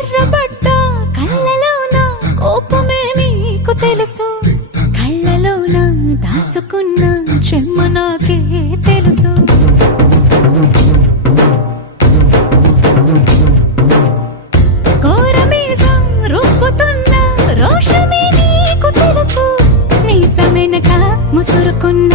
ఎర్రబడ్డ కళ్ళలోన కోపమే నీకు తెలుసు, కళ్ళలోన దాచుకున్న చెమ్మ నాకే తెలుసు. కోరమీసం రుబ్బుతున్న రోషమే నీకు తెలుసు, మీసమెనక ముసురుకున్న